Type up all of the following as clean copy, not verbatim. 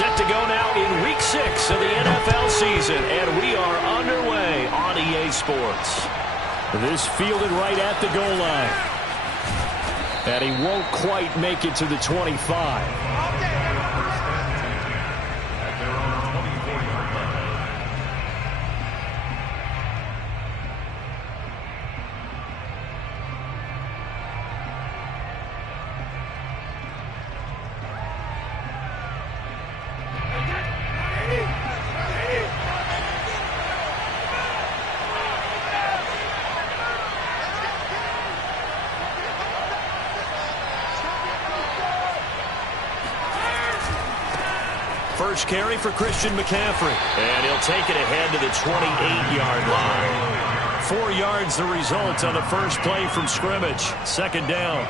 Set to go now in Week 6 of the NFL season, and we are underway on EA Sports. This fielded right at the goal line. And he won't quite make it to the 25. First carry for Christian McCaffrey. And he'll take it ahead to the 28-yard line. 4 yards the result on the first play from scrimmage. Second down.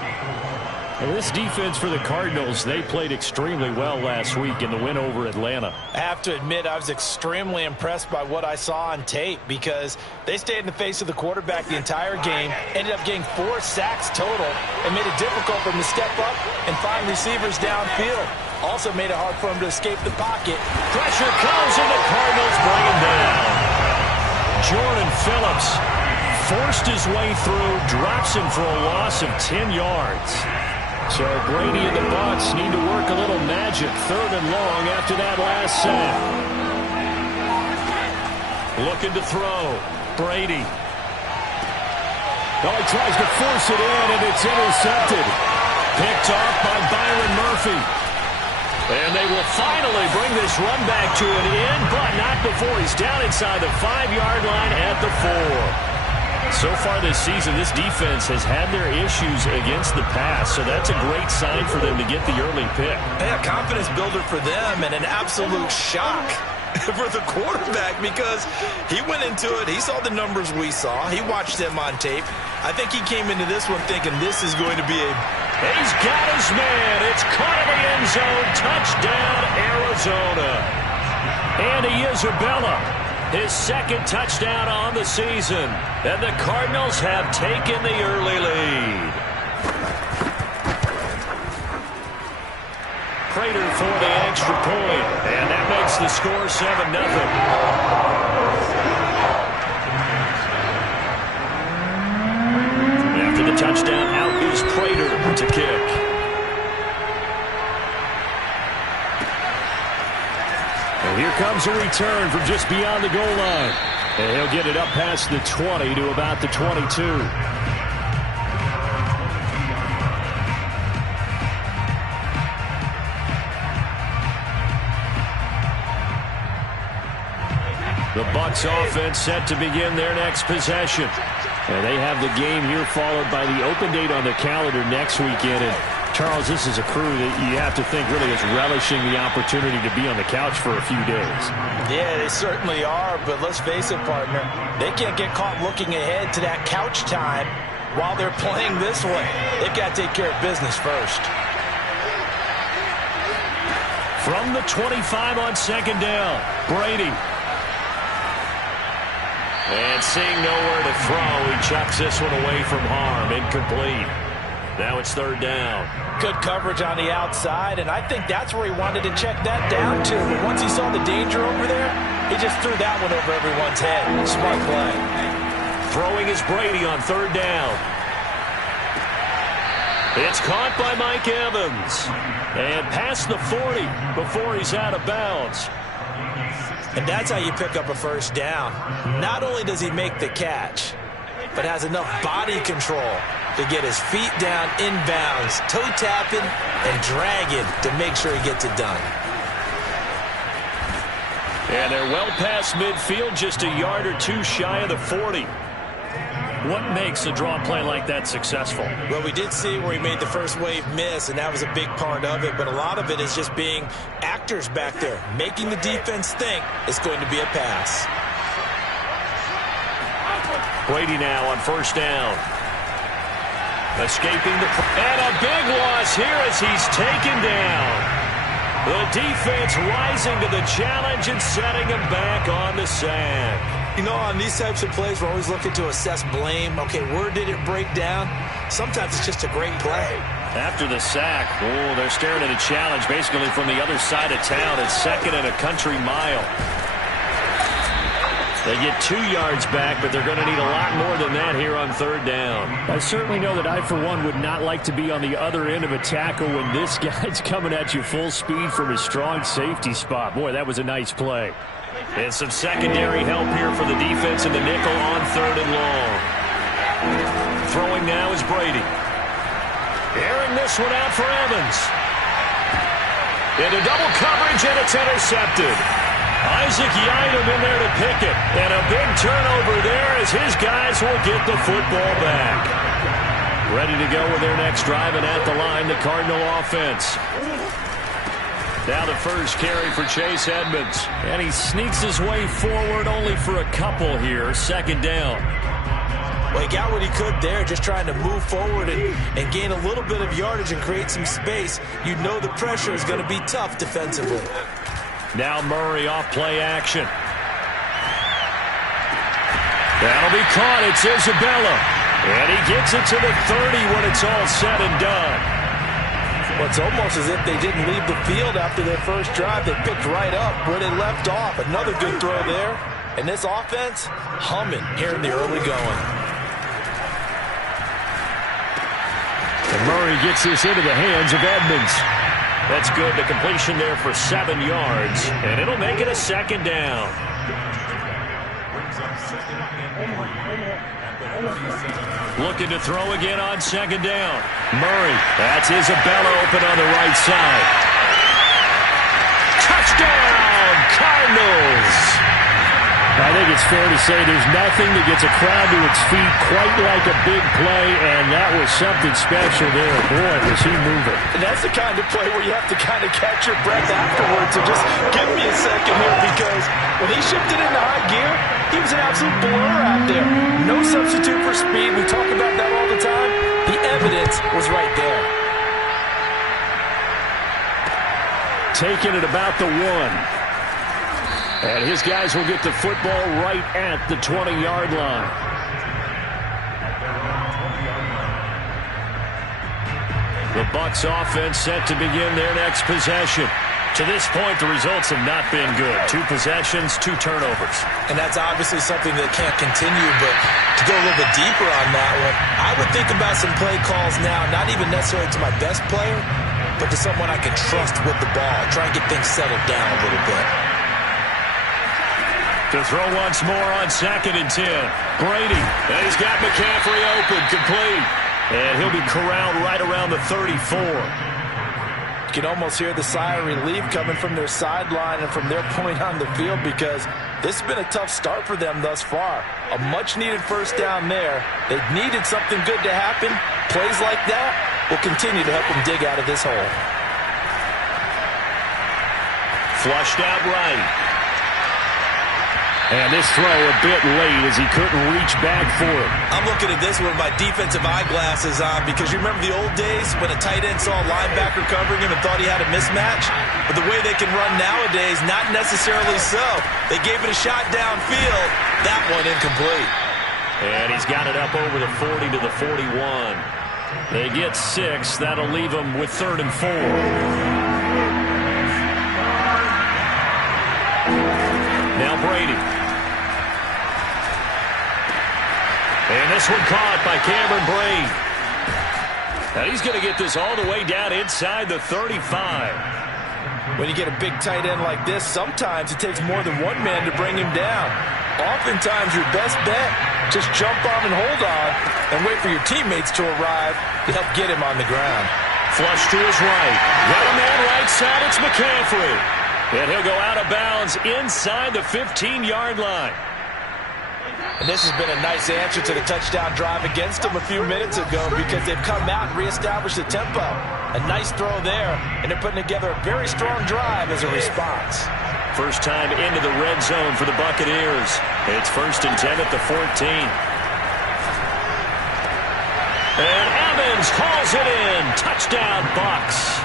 And this defense for the Cardinals, they played extremely well last week in the win over Atlanta. I have to admit, I was extremely impressed by what I saw on tape because they stayed in the face of the quarterback the entire game, ended up getting 4 sacks total, and made it difficult for him to step up and find receivers downfield. Also made it hard for him to escape the pocket. Pressure comes, and the Cardinals bring him down. Jordan Phillips forced his way through, drops him for a loss of 10 yards. So Brady and the Bucs need to work a little magic, 3rd and long after that last sack. Looking to throw. Brady. Oh, he tries to force it in, and it's intercepted. Picked off by Byron Murphy. And they will finally bring this run back to an end, but not before he's down inside the 5-yard line at the 4. So far this season, this defense has had their issues against the pass, so that's a great sign for them to get the early pick. Yeah, confidence builder for them and an absolute shock for the quarterback because he went into it. He saw the numbers we saw. He watched them on tape. I think he came into this one thinking this is going to be a... He's got his man. It's caught in the end zone. Touchdown, Arizona. Andy Isabella, his 2nd touchdown on the season. And the Cardinals have taken the early lead. Prater for the extra point. And that makes the score 7-0. After the touchdown, out is Prater to kick. And here comes a return from just beyond the goal line. And he'll get it up past the 20 to about the 22. The Bucs offense set to begin their next possession. And they have the game here followed by the open date on the calendar next weekend. And Charles, this is a crew that you have to think really is relishing the opportunity to be on the couch for a few days. Yeah, they certainly are, but let's face it, partner, they can't get caught looking ahead to that couch time while they're playing this one. They've got to take care of business first. From the 25 on 2nd down, Brady. And seeing nowhere to throw, he chucks this one away from harm. Incomplete. Now it's 3rd down. Good coverage on the outside, and I think that's where he wanted to check that down to. But once he saw the danger over there, he just threw that one over everyone's head. Smart play. Throwing is Brady on 3rd down. It's caught by Mike Evans. And past the 40 before he's out of bounds. And that's how you pick up a first down. Not only does he make the catch, but has enough body control to get his feet down inbounds, toe tapping and dragging to make sure he gets it done. And they're well past midfield, just a yard or two shy of the 40. What makes a draw play like that successful? Well, we did see where he made the first wave miss, and that was a big part of it. But a lot of it is just being actors back there, making the defense think it's going to be a pass. Brady now on 1st down. Escaping the... And a big loss here as he's taken down. The defense rising to the challenge and setting him back on the sack. You know, on these types of plays, we're always looking to assess blame. Okay, where did it break down? Sometimes it's just a great play. After the sack, they're staring at a challenge basically from the other side of town. It's 2nd and a country mile. They get 2 yards back, but they're going to need a lot more than that here on 3rd down. I certainly know that I, for one, would not like to be on the other end of a tackle when this guy's coming at you full speed from his strong safety spot. Boy, that was a nice play. And some secondary help here for the defense in the nickel on 3rd and long. Throwing now is Brady. Airing this one out for Evans. Into double coverage, and it's intercepted. Isaac Yiadom in there to pick it. And a big turnover there as his guys will get the football back. Ready to go with their next drive, and at the line, the Cardinal offense. Now the first carry for Chase Edmonds. And he sneaks his way forward only for a couple here. 2nd down. Well, he got what he could there, just trying to move forward and gain a little bit of yardage and create some space. You know the pressure is going to be tough defensively. Now Murray off play action. That'll be caught. It's Isabella. And he gets it to the 30 when it's all said and done. Well, it's almost as if they didn't leave the field after their first drive. They picked right up where they left off. Another good throw there. And this offense humming here in the early going. And Murray gets this into the hands of Edmonds. That's good. The completion there for 7 yards. And it'll make it a 2nd down. Looking to throw again on 2nd down. Murray. That's Isabella open on the right side. Touchdown, Cardinals. I think it's fair to say there's nothing that gets a crowd to its feet quite like a big play, and that was something special there. Boy, was he moving. And that's the kind of play where you have to kind of catch your breath afterwards. So just give me a second here, because when he shifted into high gear, he was an absolute blur out there. No substitute for speed. We talk about that all the time. The evidence was right there. Taking it about the 1. And his guys will get the football right at the 20-yard line. The Bucs offense set to begin their next possession. To this point, the results have not been good. 2 possessions, 2 turnovers. And that's obviously something that can't continue, but to go a little bit deeper on that one, I would think about some play calls now, not even necessarily to my best player, but to someone I can trust with the ball. Try and get things settled down a little bit. To throw once more on 2nd and 10. Brady. And he's got McCaffrey open, complete. And he'll be corralled right around the 34. You can almost hear the sigh of relief coming from their sideline and from their point on the field, because this has been a tough start for them thus far. A much-needed first down there. They needed something good to happen. Plays like that will continue to help them dig out of this hole. Flushed out right. And this throw a bit late as he couldn't reach back for it. I'm looking at this with my defensive eyeglasses on, because you remember the old days when a tight end saw a linebacker covering him and thought he had a mismatch? But the way they can run nowadays, not necessarily so. They gave it a shot downfield. That one incomplete. And he's got it up over the 40 to the 41. They get 6. That'll leave them with 3rd and 4. Now Brady. And this one caught by Cameron Brate. Now he's going to get this all the way down inside the 35. When you get a big tight end like this, sometimes it takes more than one man to bring him down. Oftentimes your best bet, just jump on and hold on and wait for your teammates to arrive to help get him on the ground. Flush to his right. Got a man right side. It's McCaffrey. And he'll go out of bounds inside the 15-yard line. And this has been a nice answer to the touchdown drive against them a few minutes ago, because they've come out and reestablished the tempo. A nice throw there, and they're putting together a very strong drive as a response. First time into the red zone for the Buccaneers. It's 1st and 10 at the 14. And Evans hauls it in. Touchdown, Bucs.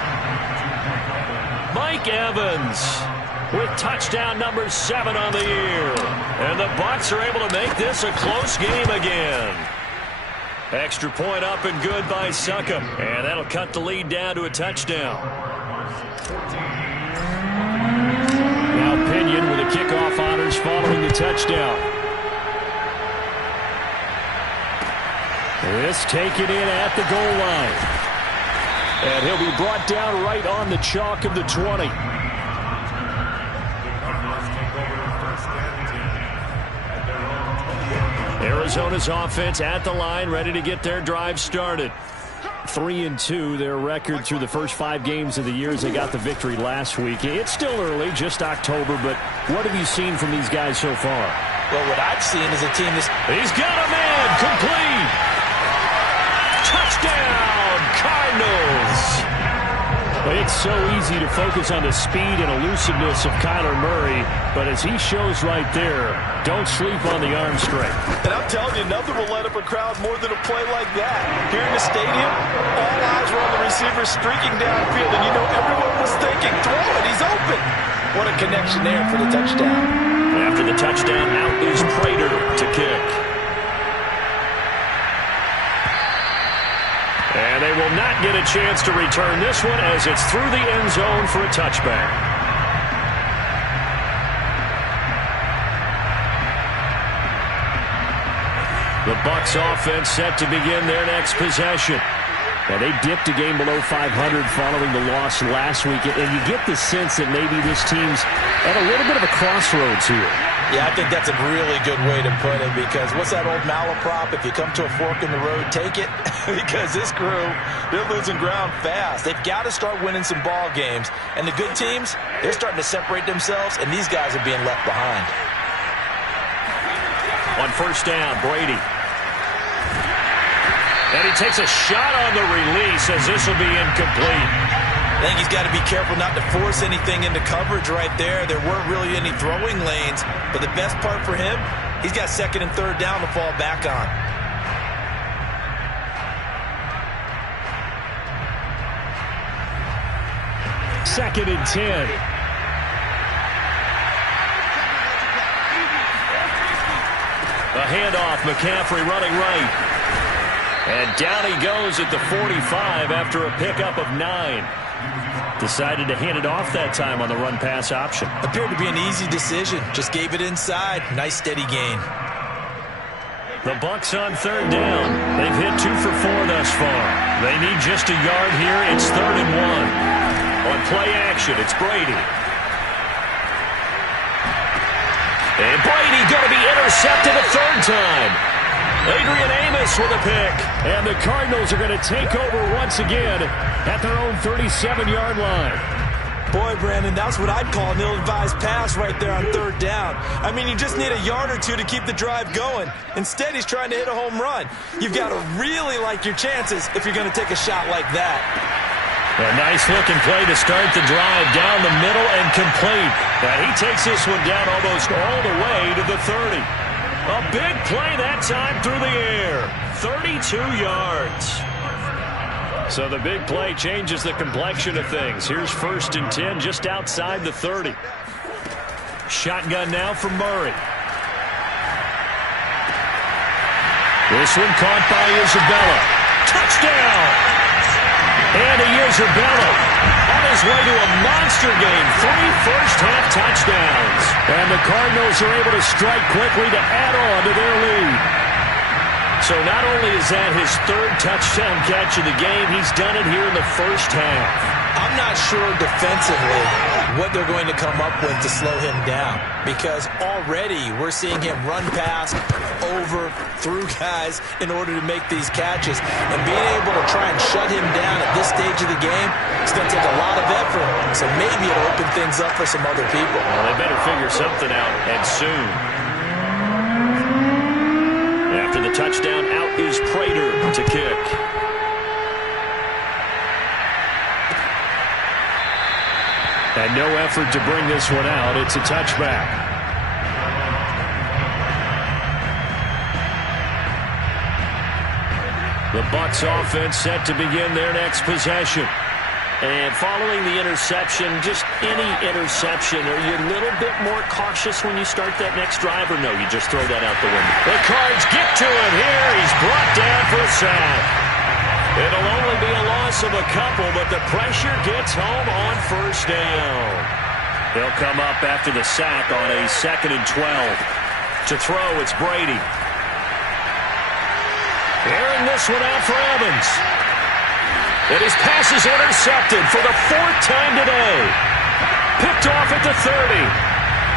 Mike Evans with touchdown number 7 on the year. And the Bucs are able to make this a close game again. Extra point up and good by Suckup. And that'll cut the lead down to a touchdown. Now Pinion with a kickoff honors following the touchdown. This taken in at the goal line. And he'll be brought down right on the chalk of the 20. Arizona's offense at the line, ready to get their drive started. 3-2, their record through the first 5 games of the year as they got the victory last week. It's still early, just October, but what have you seen from these guys so far? Well, what I've seen is a team that's... He's got a man, complete! Touchdown, Cardinals! It's so easy to focus on the speed and elusiveness of Kyler Murray, but as he shows right there, don't sleep on the arm strength. And I'm telling you, nothing will light up a crowd more than a play like that. Here in the stadium, all eyes were on the receiver streaking downfield, and you know everyone was thinking, throw it, he's open. What a connection there for the touchdown. After the touchdown, out is Prater to kick. And they will not get a chance to return this one as it's through the end zone for a touchback. The Bucs offense set to begin their next possession. Now, they dipped a game below 500 following the loss last week, and you get the sense that maybe this team's at a little bit of a crossroads here. Yeah, I think that's a really good way to put it, because what's that old malaprop? If you come to a fork in the road, take it. Because this crew, they're losing ground fast. They've got to start winning some ball games. And the good teams, they're starting to separate themselves, and these guys are being left behind. On first down, Brady. And he takes a shot on the release as this will be incomplete. I think he's got to be careful not to force anything into coverage right there. There weren't really any throwing lanes, but the best part for him, he's got second and third down to fall back on. Second and 10. A handoff, McCaffrey running right. And down he goes at the 45 after a pickup of 9. Decided to hand it off that time on the run-pass option. Appeared to be an easy decision. Just gave it inside. Nice steady gain. The Bucs on third down. They've hit 2 for 4 thus far. They need just a yard here. It's 3rd and 1. On play action, it's Brady. And Brady going to be intercepted a 3rd time. Adrian Amos with a pick. And the Cardinals are going to take over once again at their own 37-yard line. Boy, Brandon, that's what I'd call an ill-advised pass right there on third down. I mean, you just need a yard or two to keep the drive going. Instead, he's trying to hit a home run. You've got to really like your chances if you're going to take a shot like that. A nice-looking play to start the drive down the middle and complete. And he takes this one down almost all the way to the 30. A big play that time through the air. 32 yards. So the big play changes the complexion of things. Here's 1st and 10 just outside the 30. Shotgun now from Murray. This one caught by Isabella. Touchdown! And Isabella on his way to a monster game. 3 first-half touchdowns. And the Cardinals are able to strike quickly to add on to their lead. So not only is that his 3rd touchdown catch of the game, he's done it here in the first half. I'm not sure defensively what they're going to come up with to slow him down, because already we're seeing him run past, over, through guys in order to make these catches. And being able to try and shut him down at this stage of the game, it's going to take a lot of effort. So maybe it'll open things up for some other people. Well, they better figure something out, and soon. After the touchdown, out is Prater to kick. And no effort to bring this one out. It's a touchback. The Bucs offense set to begin their next possession. And following the interception, just any interception, are you a little bit more cautious when you start that next drive, or no, you just throw that out the window? The Cards get to him here. He's brought down for a sack. It'll only be a loss of a couple, but the pressure gets home on first down. They'll come up after the sack on a 2nd and 12. To throw, it's Brady. Airing this one out for Evans. And his pass is intercepted for the 4th time today. Picked off at the 30.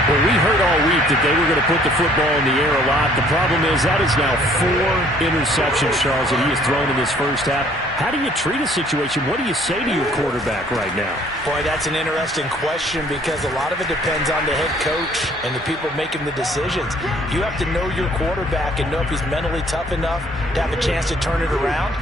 Well, we heard all week that they were going to put the football in the air a lot. The problem is that is now 4 interceptions, Charles, that he has thrown in this first half. How do you treat a situation? What do you say to your quarterback right now? Boy, that's an interesting question because a lot of it depends on the head coach and the people making the decisions. You have to know your quarterback and know if he's mentally tough enough to have a chance to turn it around.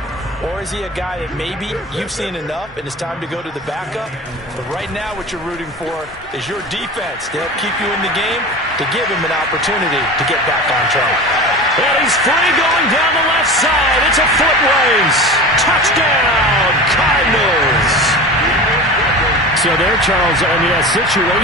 Or is he a guy that maybe you've seen enough and it's time to go to the backup? But right now what you're rooting for is your defense to help keep you in the game, to give him an opportunity to get back on track. And he's free going down the left side. It's a foot race. Touchdown, Cardinals. So there, Charles, I mean, a situation